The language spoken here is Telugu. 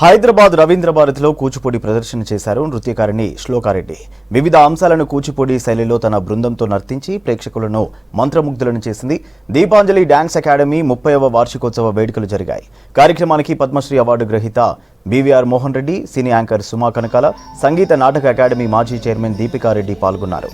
హైదరాబాద్ రవీంద్ర భారతిలో కూచిపూడి ప్రదర్శన చేశారు నృత్యకారిణి శ్లోకారెడ్డి. వివిధ అంశాలను కూచిపూడి శైలిలో తన బృందంతో నర్తించి ప్రేక్షకులను మంత్రముగ్ధులను చేసింది. దీపాంజలి డాన్స్ అకాడమీ 30వ వార్షికోత్సవ వేడుకలు జరిగాయి. కార్యక్రమానికి పద్మశ్రీ అవార్డు గ్రహీత బీవీఆర్ మోహన్ రెడ్డి, సినీ యాంకర్ సుమా కనకాల, సంగీత నాటక అకాడమీ మాజీ చైర్మన్ దీపికారెడ్డి పాల్గొన్నారు.